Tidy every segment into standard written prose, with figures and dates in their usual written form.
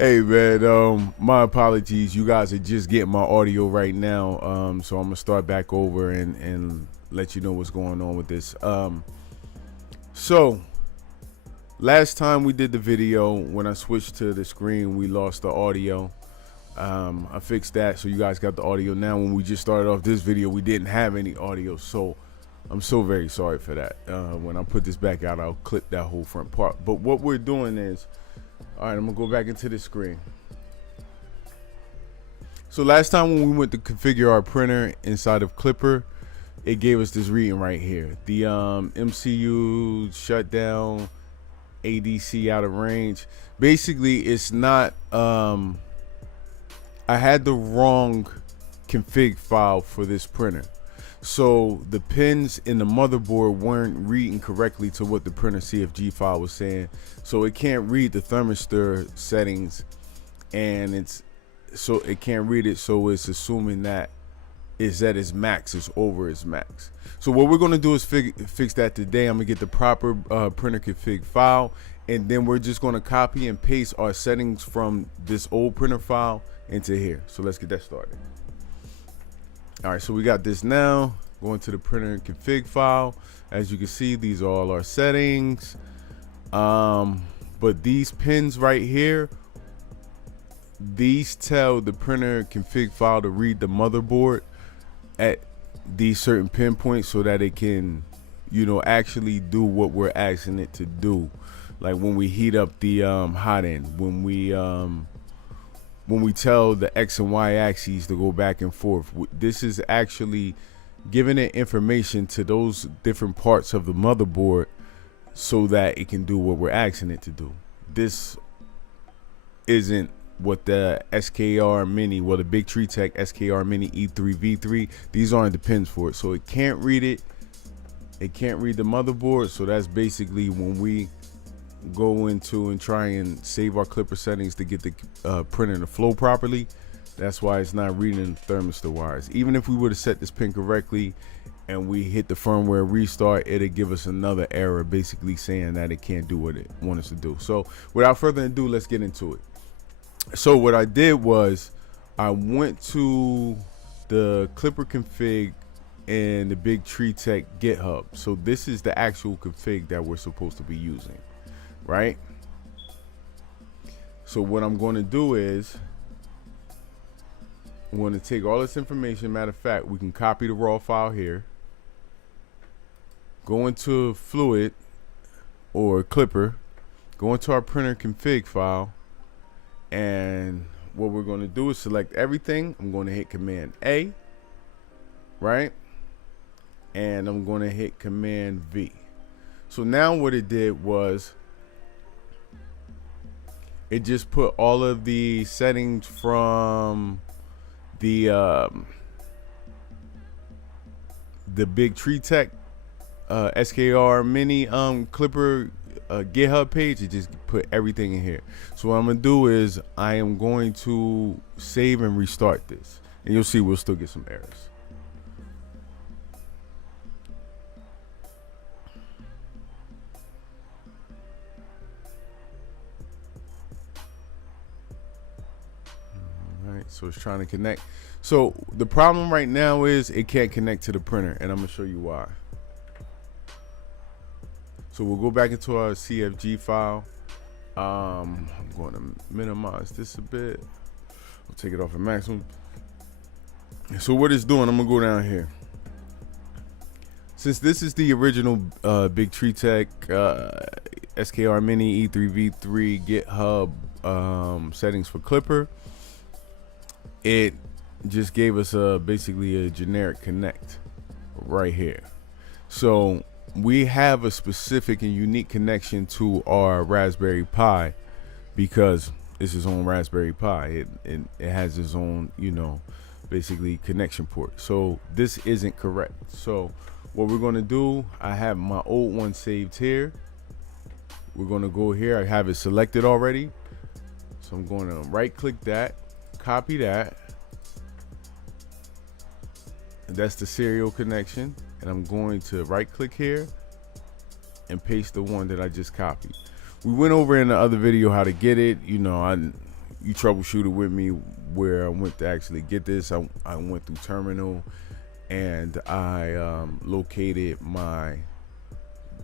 Hey man, my apologies. You guys are just getting my audio right now. So I'm gonna start back over and let you know what's going on with this. So last time we did the video, when I switched to the screen, we lost the audio. I fixed that, so you guys got the audio now. When we just started off this video, we didn't have any audio, so I'm so very sorry for that. When I put this back out, I'll clip that whole front part. But what we're doing is, all right, I'm gonna go back into the screen. So last time when we went to configure our printer inside of Klipper, it gave us this reading right here. The MCU shutdown, ADC out of range. Basically, it's not, I had the wrong config file for this printer. So the pins in the motherboard weren't reading correctly to what the printer.cfg file was saying. So it can't read the thermistor settings, and it can't read it. So it's assuming that it's at its max, it's over its max. So what we're gonna do is fix that today. I'm gonna get the proper printer config file, and then we're just gonna copy and paste our settings from this old printer file into here. So let's get that started. All right, so we got this now. Going to the printer config file. As you can see, these are all our settings. But these pins right here, these tell the printer config file to read the motherboard at these certain pinpoints so that it can, actually do what we're asking it to do. Like when we heat up the Hotend, when we tell the X and Y axes to go back and forth. This is actually giving it information to those different parts of the motherboard so that it can do what we're asking it to do. This isn't what the SKR Mini, well, the Bigtreetech SKR Mini E3 V3, these aren't the pins for it. So it can't read it. It can't read the motherboard. So that's basically when we go into and try and save our Klipper settings to get the printer to flow properly. That's why it's not reading the thermistor wires. Even if we would have set this pin correctly and we hit the firmware restart, it'll give us another error basically saying that it can't do what it wants us to do. So without further ado, let's get into it. So what I did was I went to the Klipper config and the Bigtreetech GitHub. So this is the actual config that we're supposed to be using. Right? So what I'm going to do is I'm going to take all this information. Matter of fact, we can copy the raw file here, go into Fluid or Klipper, go into our printer config file, and what we're going to do is select everything. I'm going to hit Command A, right? And I'm going to hit Command V. So now what it did was it just put all of the settings from the Bigtreetech SKR Mini Klipper GitHub page. It just put everything in here. So what I'm gonna do is I am going to save and restart this, and you'll see we'll still get some errors. So it's trying to connect. So the problem right now is it can't connect to the printer, and I'm gonna show you why. So we'll go back into our CFG file. I'm going to minimize this a bit. I'll take it off at maximum. So what it's doing, I'm gonna go down here. Since this is the original Bigtreetech SKR Mini E3 V3 GitHub settings for Klipper, it just gave us basically a generic connect right here. So we have a specific and unique connection to our Raspberry Pi because it's its own Raspberry Pi. It has its own, basically connection port. So this isn't correct. So what we're going to do, I have my old one saved here. We're going to go here. I have it selected already. So I'm going to right click that, copy that, and that's the serial connection, and I'm going to right click here and paste the one that I just copied. We went over in the other video how to get it. you troubleshooted with me where I went to actually get this. I went through terminal and I located my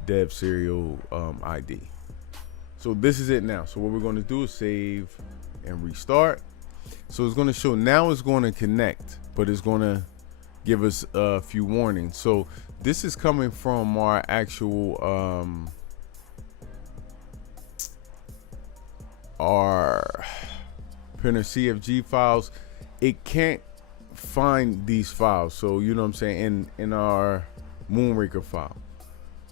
dev serial ID. So this is it now. So what we're going to do is save and restart. So it's going to show now it's going to connect, but it's going to give us a few warnings. So this is coming from our actual our printer.cfg files. It can't find these files, so you know what I'm saying, in our Moonraker file.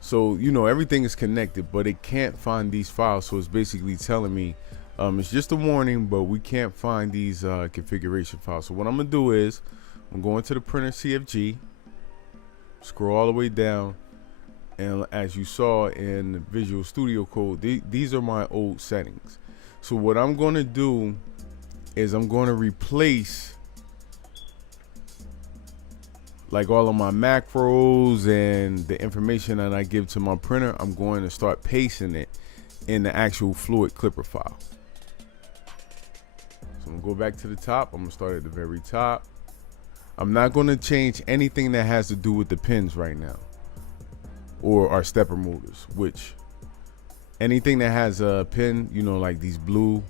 So you know everything is connected, but it can't find these files. So it's basically telling me it's just a warning, but we can't find these configuration files. So what I'm gonna do is I'm going to the printer.cfg, scroll all the way down, and as you saw in Visual Studio Code, these are my old settings. So what I'm going to do is I'm going to replace like all of my macros and the information that I give to my printer. I'm going to start pasting it in the actual Fluid Klipper file. So I'm gonna go back to the top. I'm gonna start at the very top. I'm not going to change anything that has to do with the pins right now or our stepper motors, which anything that has a pin, you know, like these blue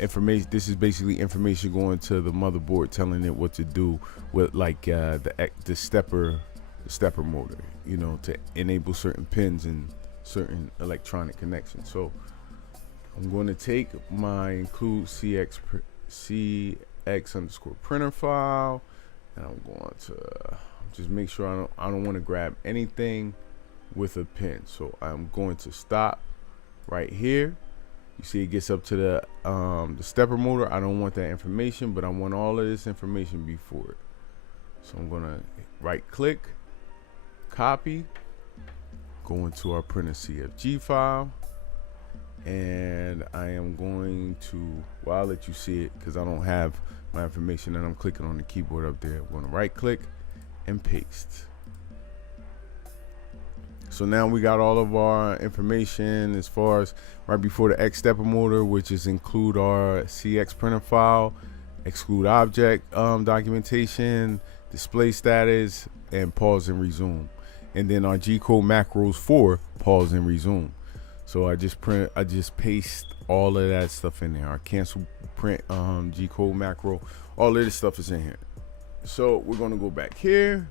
information, this is basically information going to the motherboard telling it what to do with like the stepper motor, you know, to enable certain pins and certain electronic connections. So I'm going to take my include cx underscore printer file, and I'm going to just make sure I don't want to grab anything with a pin. So I'm going to stop right here. You see it gets up to the stepper motor. I don't want that information, but I want all of this information before it. So I'm gonna right click, copy, go into our printer.cfg file, and I am going to, well, I'll let you see it because I don't have my information, and I'm clicking on the keyboard up there. I'm going to right click and paste. So now we got all of our information as far as right before the X stepper motor, which is include our CX printer file, exclude object documentation, display status, and pause and resume. And then our G-code macros for pause and resume. So I just paste all of that stuff in there. Our cancel print G-code macro, all of this stuff is in here. So we're gonna go back here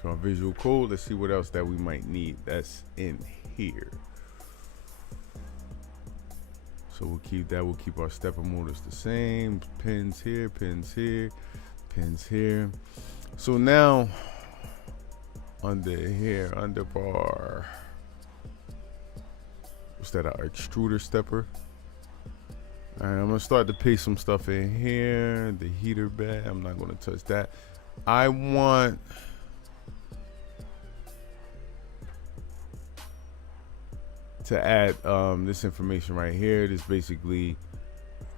to our visual code. Let's see what else that we might need that's in here. So we'll keep that. We'll keep our stepper motors the same. Pins here, pins here, pins here. So now under here, under bar, what's that, our extruder stepper. All right, I'm gonna start to paste some stuff in here. The heater bed, I'm not gonna touch that. I want to add this information right here. This basically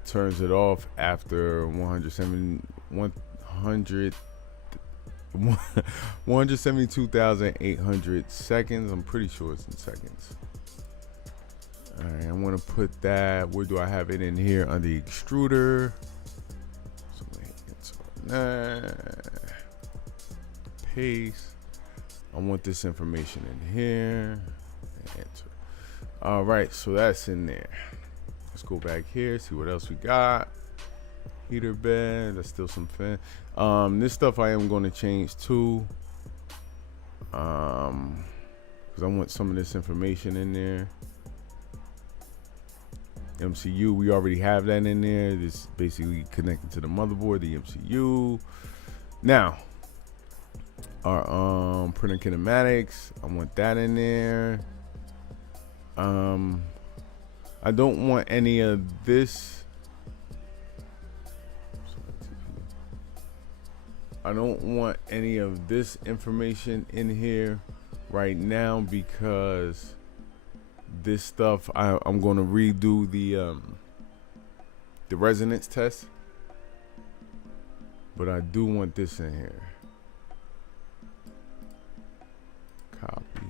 turns it off after 172,800 seconds. I'm pretty sure it's in seconds. All right, I'm gonna put that, where do I have it in here? On the extruder. So it's on that. Paste. I want this information in here. Enter. All right, so that's in there. Let's go back here, see what else we got. Heater bed, that's still some fan. This stuff I am going to change too, because I want some of this information in there. MCU, we already have that in there. This is basically connected to the motherboard, the MCU. Now, our printer kinematics, I want that in there. I don't want any of this. I don't want any of this information in here right now because this stuff I'm going to redo the resonance test, but I do want this in here. Copy.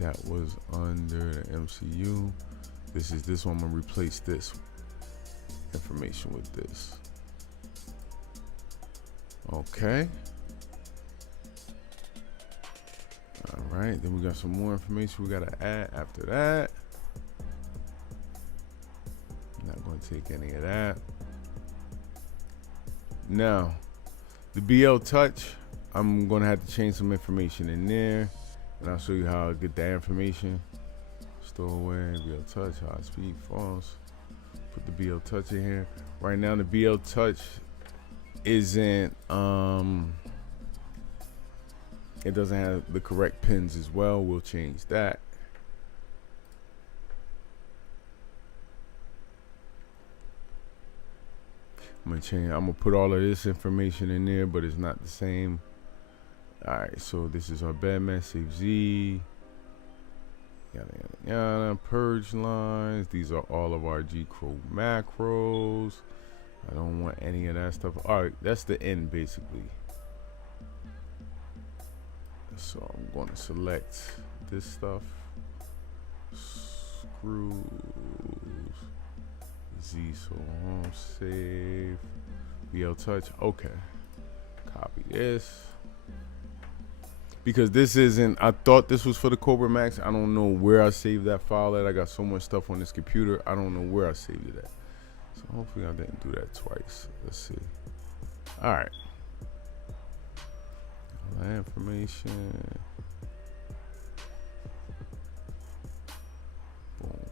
that was under the MCU. This is this one. I'm gonna replace this information with this. Okay. All right, then we got some more information we gotta add after that. Not gonna take any of that. Now, the BL Touch, I'm gonna have to change some information in there, and I'll show you how I get that information. Store away, BL Touch, high speed, false. Put the BL Touch in here. Right now, the BL Touch isn't, it doesn't have the correct pins as well. We'll change that. I'm gonna put all of this information in there, but it's not the same. All right, so this is our bedman, save Z, yada yada yada, purge lines. These are all of our G-Crow macros. I don't want any of that stuff. All right, that's the end basically. So I'm going to select this stuff, screws, Z, so home, save, BL Touch. Okay, copy this. Because this isn't, I thought this was for the Kobra Max. I don't know where I saved that file at. I got so much stuff on this computer. I don't know where I saved it at. So hopefully I didn't do that twice. Let's see. All right. All that information. Boom.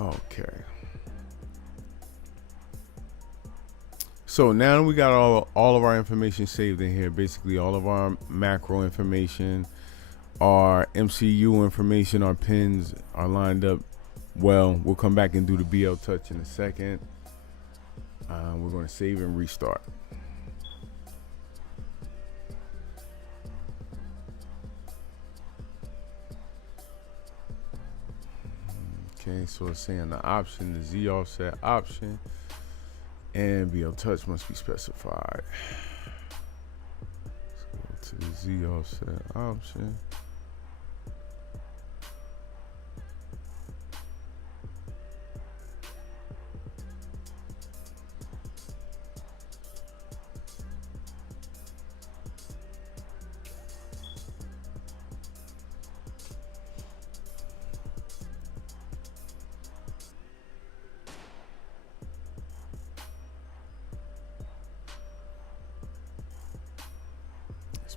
Okay. So now we got all of our information saved in here. Basically all of our macro information, our MCU information, our pins are lined up well. We'll come back and do the BL Touch in a second. We're going to save and restart. Okay, so it's saying the option, the Z offset option, and BL Touch must be specified. Let's go to the Z offset option.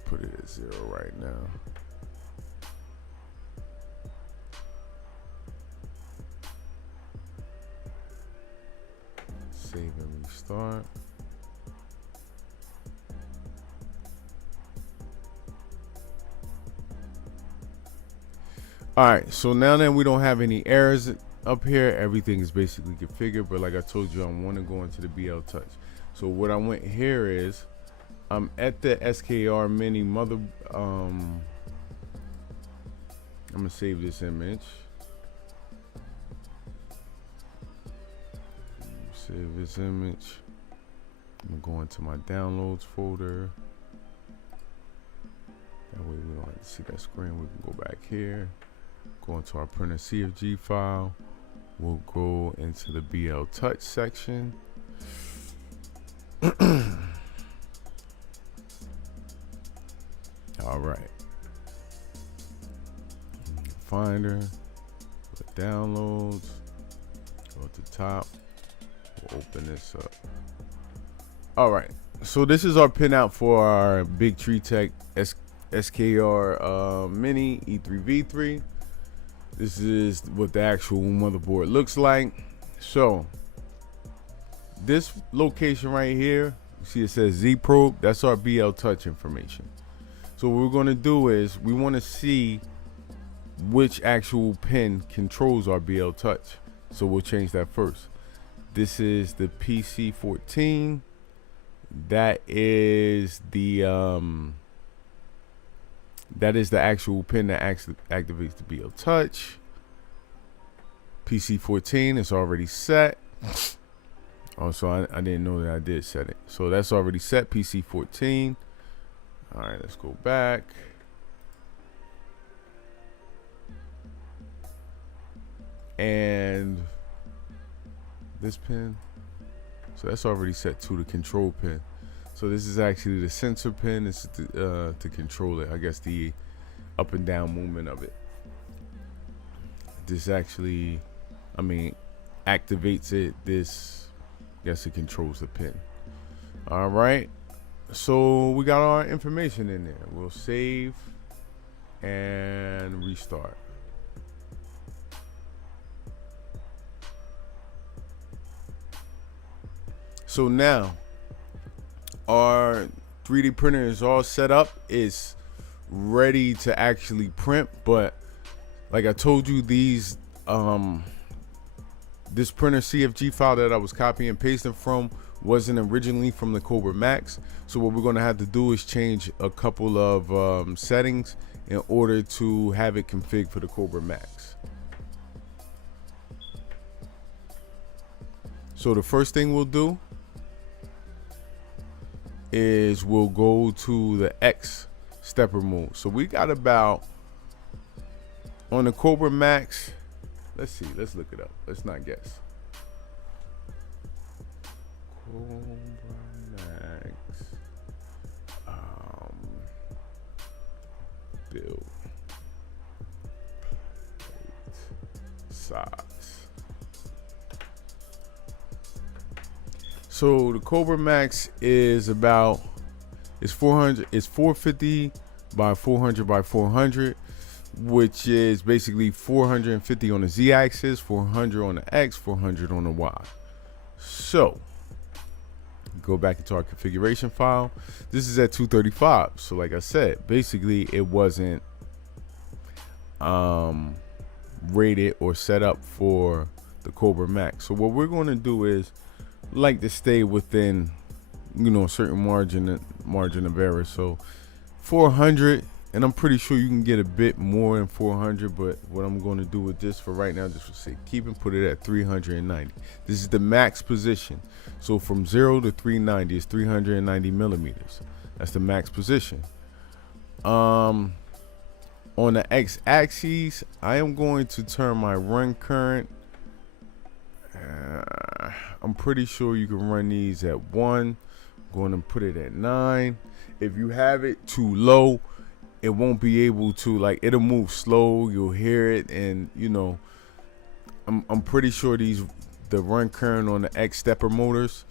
Put it at 0 right now. Save and restart. All right, so now that we don't have any errors up here, everything is basically configured. But like I told you, I want to go into the BL Touch. So what I went here is, I'm at the SKR mini mother. I'm gonna save this image. Save this image. I'm gonna go into my downloads folder. That way we don't have to see that screen. We can go back here, go into our printer.cfg file. We'll go into the BL Touch section. All right, Finder, downloads, go to the top, we'll open this up. All right, so this is our pinout for our Bigtreetech SKR Mini E3V3. This is what the actual motherboard looks like. So this location right here, you see it says Z probe, that's our BL Touch information. So what we're going to do is we want to see which actual pin controls our BL Touch. So we'll change that first. This is the PC14. That is the actual pin that activates the BL Touch. PC14 is already set. Also, I didn't know that I did set it. So that's already set, PC14. All right, let's go back. And this pin, so that's already set to the control pin. So this is actually the sensor pin. This is to control it, I guess, the up and down movement of it. This actually, I mean, activates it. This, I guess, it controls the pin. All right, so we got our information in there. We'll save and restart. So now our 3D printer is all set up. It's ready to actually print, but like I told you, these this printer CFG file that I was copying and pasting from wasn't originally from the Kobra Max. So what we're going to have to do is change a couple of settings in order to have it configured for the Kobra Max. So the first thing we'll do is we'll go to the X stepper mode. So we got about, on the Kobra Max, let's see, let's look it up. Let's not guess. Kobra Max build size. So the Kobra Max is about, it's 450 by 400 by 400, which is basically 450 on the Z axis, 400 on the X, 400 on the Y. So go back into our configuration file. This is at 235. So like I said, basically it wasn't rated or set up for the Kobra Max. So what we're going to do is, like, to stay within, you know, a certain margin of error. So 400, and I'm pretty sure you can get a bit more than 400, but what I'm going to do with this for right now, just for safekeeping, put it at 390. This is the max position. So from 0 to 390 is 390 millimeters. That's the max position. On the X axis, I am going to turn my run current. I'm pretty sure you can run these at 1. I'm going to put it at 9. If you have it too low, it won't be able to, like, it'll move slow, you'll hear it, and you know, I'm pretty sure the run current on the X stepper motors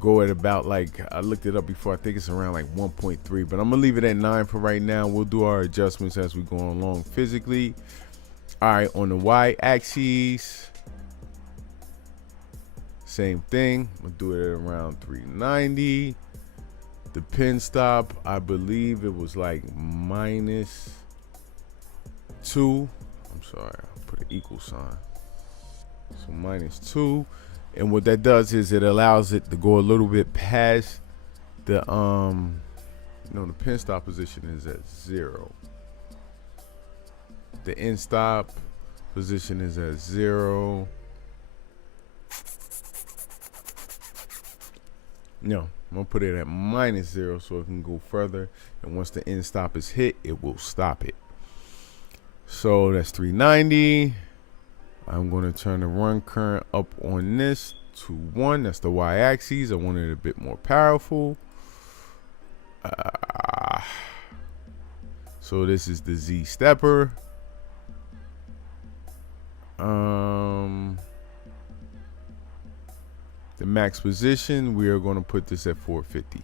go at about, like, I looked it up before, I think it's around like 1.3, but I'm gonna leave it at 9 for right now. We'll do our adjustments as we go along physically. All right, on the Y axis, same thing. We'll do it at around 390. The pin stop, I believe it was like -2. I'm sorry, I'll put an equal sign. So -2. And what that does is it allows it to go a little bit past the you know, the pin stop position is at 0. The end stop position is at 0. No, I'm gonna put it at -0 so it can go further, and once the end stop is hit, it will stop it. So that's 390. I'm going to turn the run current up on this to 1. That's the Y axis. I want it a bit more powerful. So this is the Z stepper. The max position, we are going to put this at 450.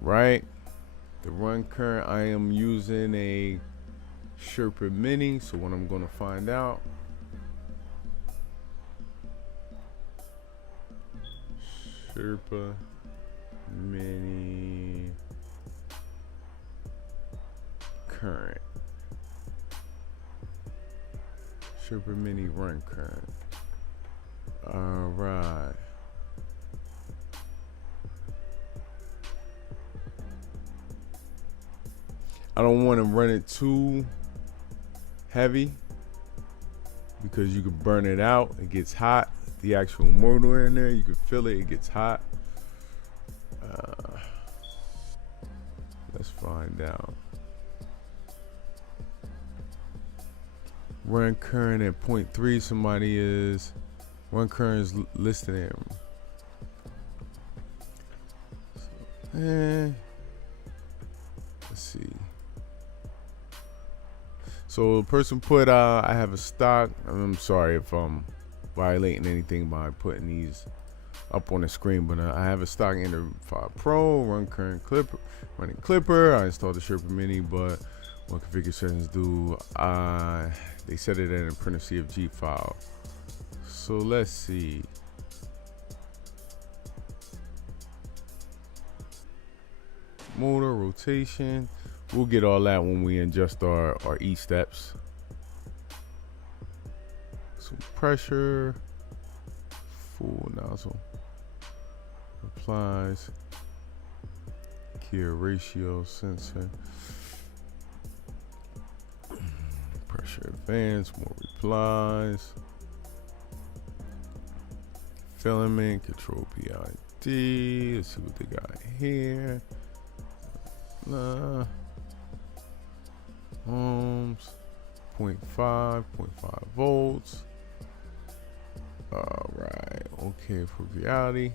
Right. The run current, I am using a Sherpa Mini, so what I'm going to find out, Sherpa Mini current, Sherpa Mini run current. All right. I don't want to run it too heavy because you can burn it out. It gets hot. The actual motor in there, you can feel it. It gets hot. find out. Run current at 0.3. Somebody is run current is listed in. Let's see. So the person put I have a stock. I'm sorry if I'm violating anything by putting these up on the screen, but I have a stock Ender 5 Pro, run current Klipper, running Klipper. I installed the Sherpa Mini, but what configure settings do? They set it in a printer.cfg file. So let's see. Motor rotation. We'll get all that when we adjust our E steps. So pressure, full nozzle, applies, gear ratio sensor, pressure advance, more replies, filament, control PID. Let's see what they got here. Ohms, 0.5 volts. All right, okay, for reality,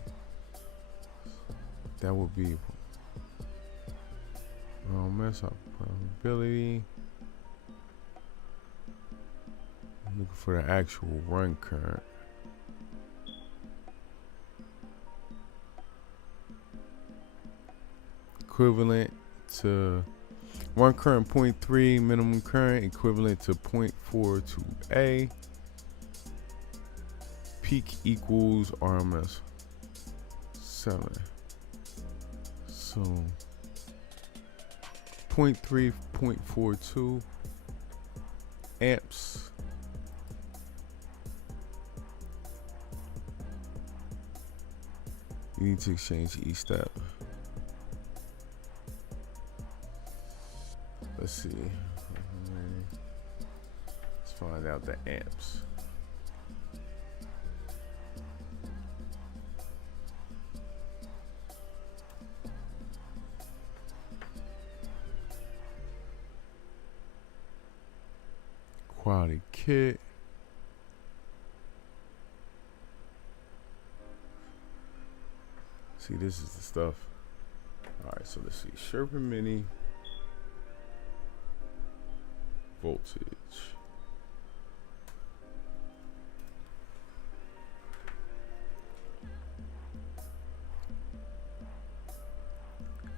that would be mess up probability. I'm looking for the actual run current. Equivalent to run current 0.3, minimum current equivalent to 0.42A. Peak equals RMS 7. So 0.3, 0.42 amps. You need to exchange each step. Let's see. Let's find out the amps. Quality kit. See, this is the stuff. All right, so let's see. Sherpa Mini voltage.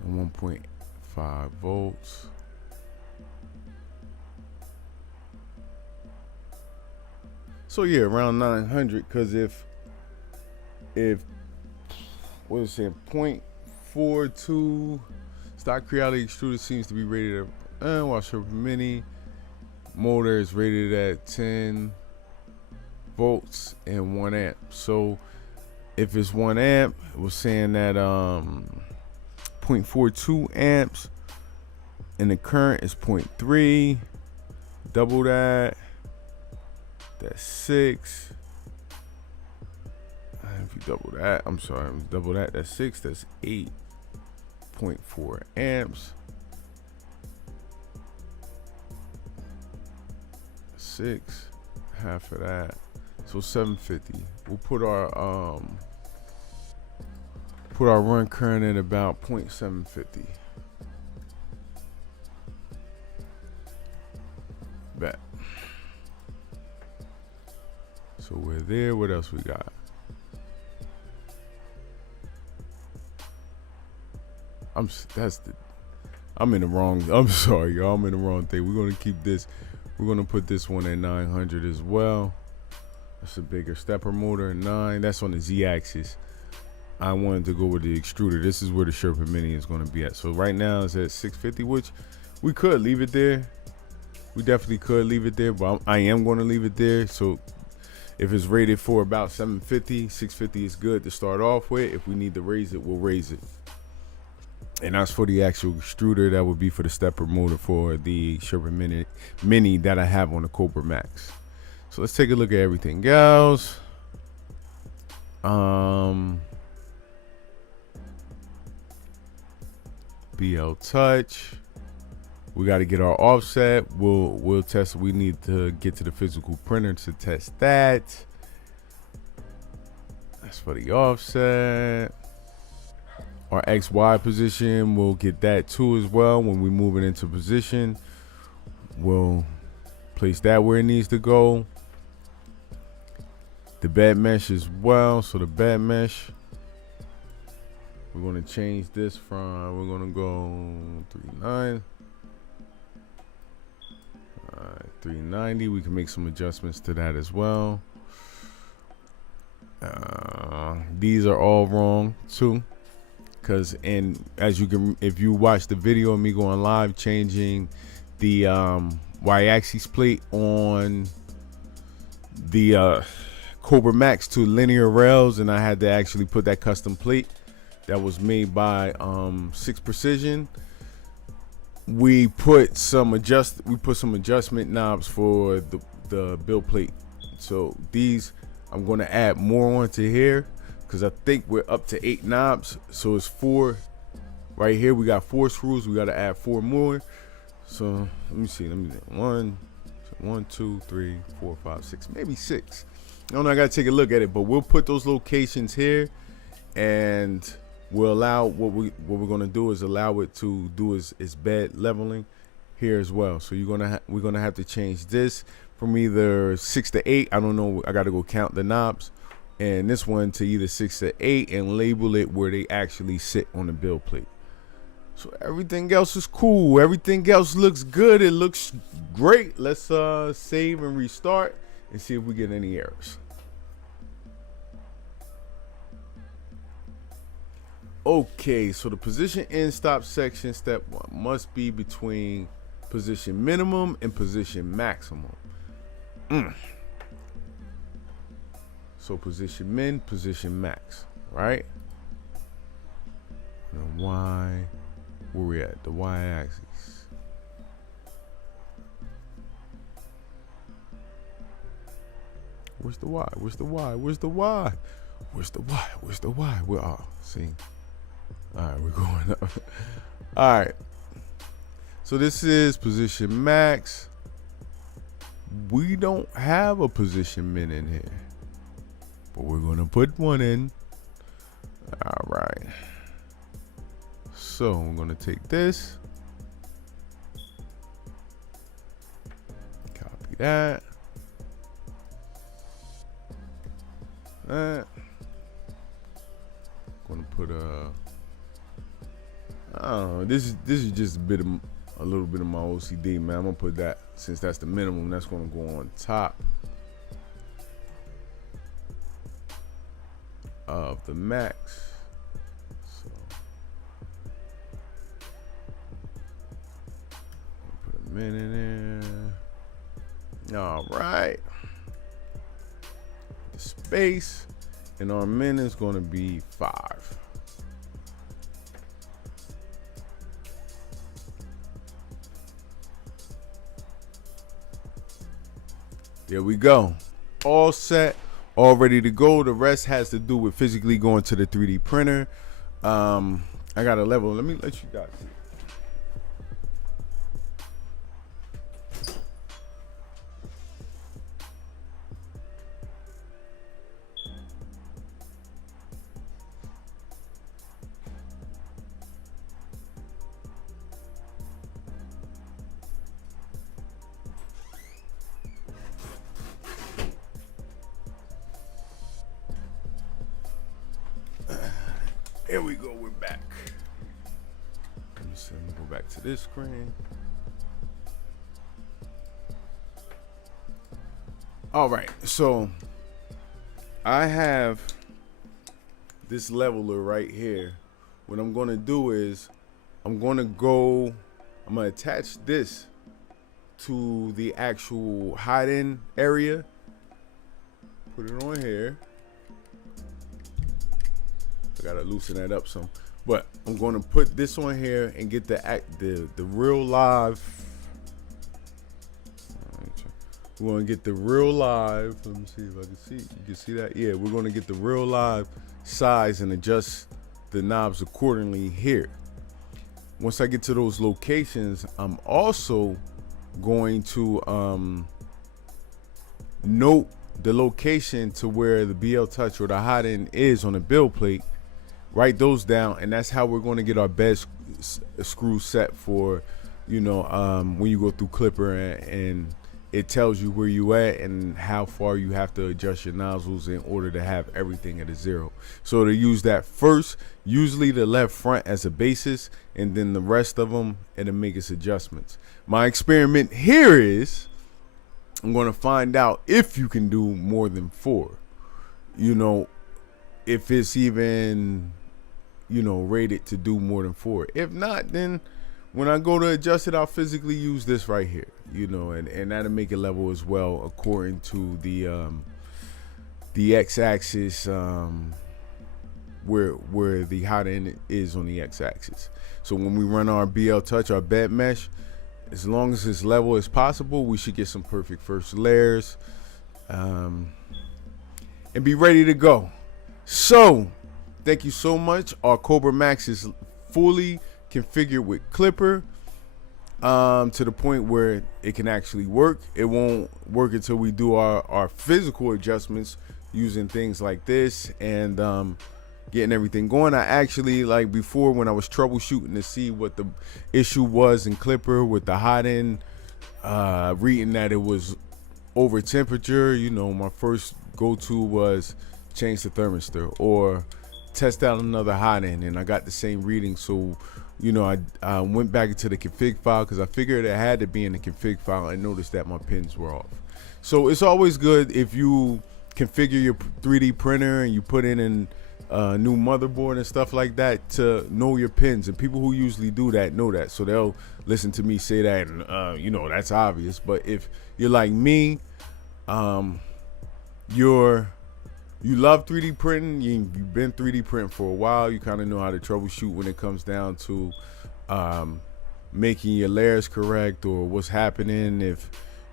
And 1.5 volts. So yeah, around 900. Because if what is it saying, 0.42 stock reality extruder seems to be rated at while Sherpa Mini motor is rated at 10 volts and 1 amp. So if it's 1 amp, it was saying that 0.42 amps and the current is 0.3. Double that, that's 6. If you double that, I'm sorry, double that, that's 6, that's 8.4 amps. 6, half of that, so 750. We'll put our run current at about 0.750. Bet. So we're there. What else we got? I'm in the wrong. I'm sorry, y'all. I'm in the wrong thing. We're gonna keep this. We're gonna put this one at 900 as well. That's a bigger stepper motor. 9. That's on the Z-axis. I wanted to go with the extruder. This is where the Sherpa Mini is gonna be at. So right now it's at 650, which we could leave it there. We definitely could leave it there, but I am gonna leave it there. So if it's rated for about 750, 650 is good to start off with. If we need to raise it, we'll raise it. And as for the actual extruder, that would be for the stepper motor for the Sherpa Mini that I have on the Kobra Max. So let's take a look at everything else. BL touch. We got to get our offset. We'll test. We need to get to the physical printer to test that. That's for the offset. Our XY position, we'll get that too as well. When we move it into position, we'll place that where it needs to go. The bed mesh as well. So the bed mesh, we're going to change this from, we're going to go 39. 390. We can make some adjustments to that as well. These are all wrong too, because as you can, if you watch the video of me going live changing the y-axis plate on the Kobra Max to linear rails, and I had to actually put that custom plate that was made by 6 Precision. We put some adjustment knobs for the build plate. So these I'm going to add more onto here because I think we're up to 8 knobs. So it's 4 right here. We got 4 screws. We got to add 4 more. So let me see. Let me 1, 2, 3, 4, 5, 6, maybe 6. I don't know. I got to take a look at it, but we'll put those locations here, and we'll allow what we're going to do is allow it to do is bed leveling here as well. So we're gonna have to change this from either 6 to 8. I don't know. I got to go count the knobs, and this one to either 6 to 8 and label it where they actually sit on the build plate. So everything else is cool. Everything else looks good. It looks great. Let's save and restart and see if we get any errors. Okay, so the position end stop section step 1 must be between position minimum and position maximum. So position min, position max, right? And Y, where we at? The Y axis. Where's the Y? Where's the Y? Where's the Y? Where's the Y? Where's the Y? We're off. See? All right, we're going up. All right. So this is position max. We don't have a position min in here, but we're going to put one in. All right. So I'm going to take this. Copy that. That. Going to put a. I don't know. This is just a little bit of my OCD, man. I'm gonna put that, since that's the minimum, that's gonna go on top of the max. So put a min in there. All right. The space, and our min is gonna be 5. There we go. All set, all ready to go. The rest has to do with physically going to the 3D printer. I got a level. Let me let you guys see. Here we go, we're back. Let me see, let me go back to this screen. All right, so I have this leveler right here. What I'm gonna do is I'm gonna attach this to the actual hide-in area. Put it on here. I gotta loosen that up some, but I'm gonna put this on here and get the real live. We're gonna get the real live. Let me see if I can see. You can see that? Yeah, we're gonna get the real live size and adjust the knobs accordingly here. once I get to those locations, I'm also going to note the location to where the BL Touch or the Hotend is on the build plate. Write those down, and that's how we're going to get our bed screw set for, you know, when you go through Klipper, and it tells you where you at and how far you have to adjust your nozzles in order to have everything at a 0. So to use that first, usually the left front as a basis, and then the rest of them, it'll make its adjustments. My experiment here is I'm going to find out if you can do more than 4, you know, if it's even, you know, rated to do more than 4. If not, then when I go to adjust it, I'll physically use this right here, you know, and that'll make it level as well according to the x-axis, where the Hotend is on the x-axis. So when we run our BL Touch, our bed mesh, as long as it's level as possible, we should get some perfect first layers, and be ready to go. So thank you so much. Our Kobra Max is fully configured with Klipper, to the point where it can actually work. It won't work until we do our physical adjustments using things like this and getting everything going. I actually, like before, when I was troubleshooting to see what the issue was in Klipper with the Hotend, reading that it was over temperature, you know, my first go-to was change the thermistor or test out another Hotend, and I got the same reading. So, you know, I went back into the config file because I figured it had to be in the config file, and noticed that my pins were off. So it's always good if you configure your 3D printer and you put in a new motherboard and stuff like that to know your pins. And people who usually do that know that, so they'll listen to me say that, and you know, that's obvious. But if you're like me, you love 3D printing, you've been 3D printing for a while, you kind of know how to troubleshoot when it comes down to making your layers correct, or what's happening if,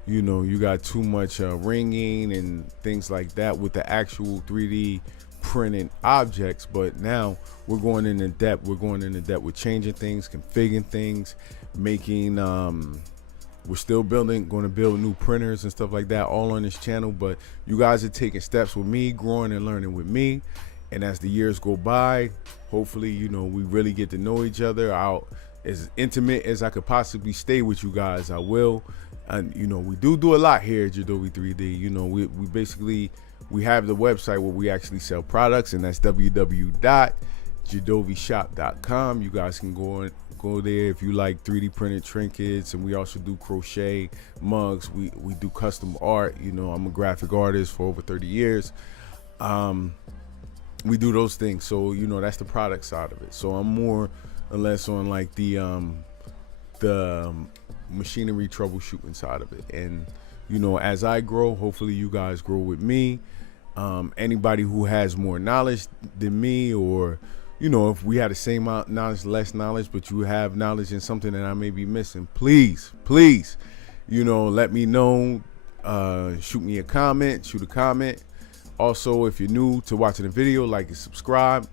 you know, you got too much ringing and things like that with the actual 3D printing objects. But now we're going into depth. We're going into depth with changing things, configuring things, making we're still going to build new printers and stuff like that, all on this channel. But you guys are taking steps with me, growing and learning with me. And as the years go by, hopefully, you know, we really get to know each other out as intimate as I could possibly stay with you guys. I will. And, you know, we do a lot here at Jedovi 3D. You know, we basically, we have the website where we actually sell products, and that's www.jedovishop.com. You guys can go there if you like 3D printed trinkets, and we also do crochet mugs. We do custom art. You know, I'm a graphic artist for over 30 years. We do those things. So, you know, that's the product side of it. So I'm more or less on like the machinery troubleshooting side of it. And, you know, as I grow, hopefully you guys grow with me. Anybody who has more knowledge than me, or, you know, if we had the same amount of knowledge, less knowledge, but you have knowledge in something that I may be missing, please, you know, let me know. Shoot me a comment, shoot a comment. Also, if you're new to watching the video, like and subscribe.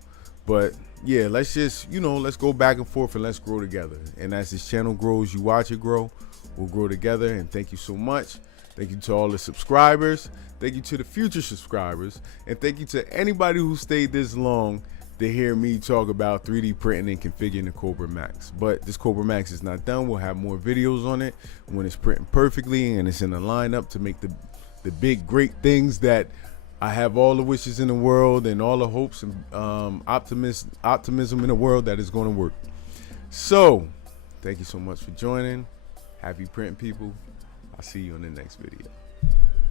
But yeah, let's just, you know, let's go back and forth and let's grow together. And as this channel grows, you watch it grow, we'll grow together. And thank you so much. Thank you to all the subscribers. Thank you to the future subscribers. And thank you to anybody who stayed this long to hear me talk about 3D printing and configuring the Kobra Max. But this Kobra Max is not done. We'll have more videos on it when it's printing perfectly and it's in the lineup to make the big, great things that I have all the wishes in the world and all the hopes and optimism in the world that is going to work. So, thank you so much for joining. Happy printing, people. I'll see you in the next video.